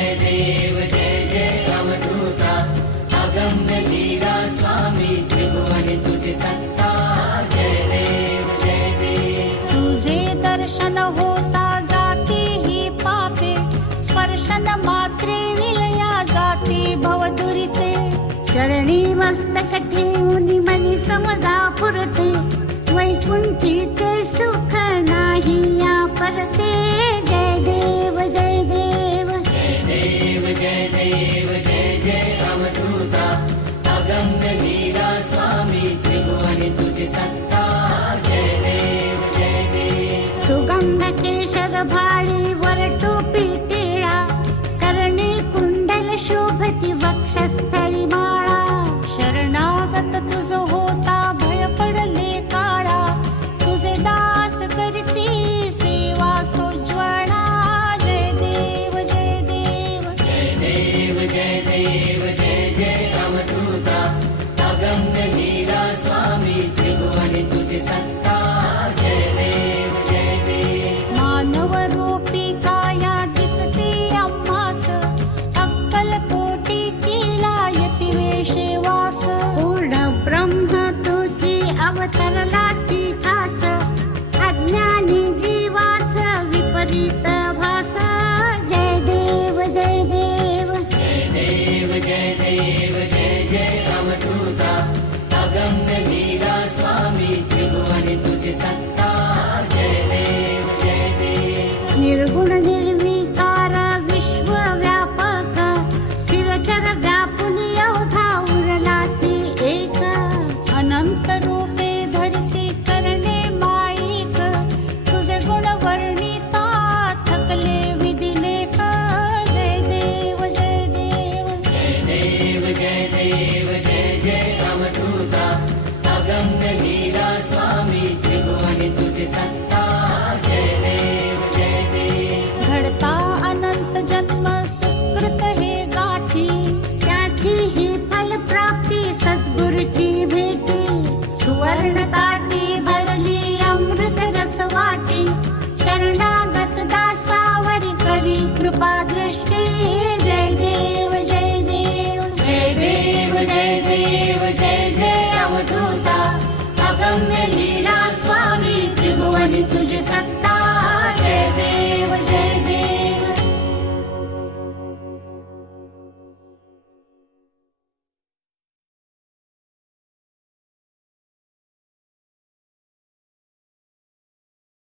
जय देव जय जय अवधूता अगम्य लीला स्वामी त्रिभुवन तुझे सत्ता जय देव जय देव तुझे दर्शन होता जाती ही पापे स्पर्शन मात्रे विलया जाती भवदुरिते चरणी मस्तक ठेवून मनी समजा पुरते वैकुंठीचे सुख नाही या परते जय देव जय देव जय देव जय देव जय जय अवधूता अगम्य लीला स्वामी त्रिभुवन तुझे सत्ता जय देव जय देव सुगंध केशर भाळी वर टोपी टिळा कर्णी कुंडल शोभती वक्षस्थळी माळा शरणागत तुझ होता भय पडले काळा तुझे दास करती सेवा सोज्वळा जय देव जय देव जय देव जय देव जय जय अवधूता अगम्य लीला स्वामी त्रिभुवन तुझे सत्ता जय देव जय देव मानव रूपी काया दिससे आम्हास अक्कल कोटी केला यती वेशे वास पूर्ण ब्रह्म तुझी अवतरलासी खास अज्ञानी जीवास विपरीत भास जय देव जय देव जय देव जय देव जय जय अवधूता अगम्य लीला स्वामी त्रिभुवन तुझे सत्ता जय देव जय देव निर्गुण निर्विकार विश्वव्यापक स्थिरचर व्यापुनी अवधा उरलासी एक अनंत रूपे धरसी करणे माईक तुझे गुण वर्णिता थकले विधिलेख जय देव जय देव जय देव जय देव जय जय अवधूता अगम्य लीला स्वामी त्रिभुवन तुझे सत्ता जय देव जय देव घडता अनंत जन्म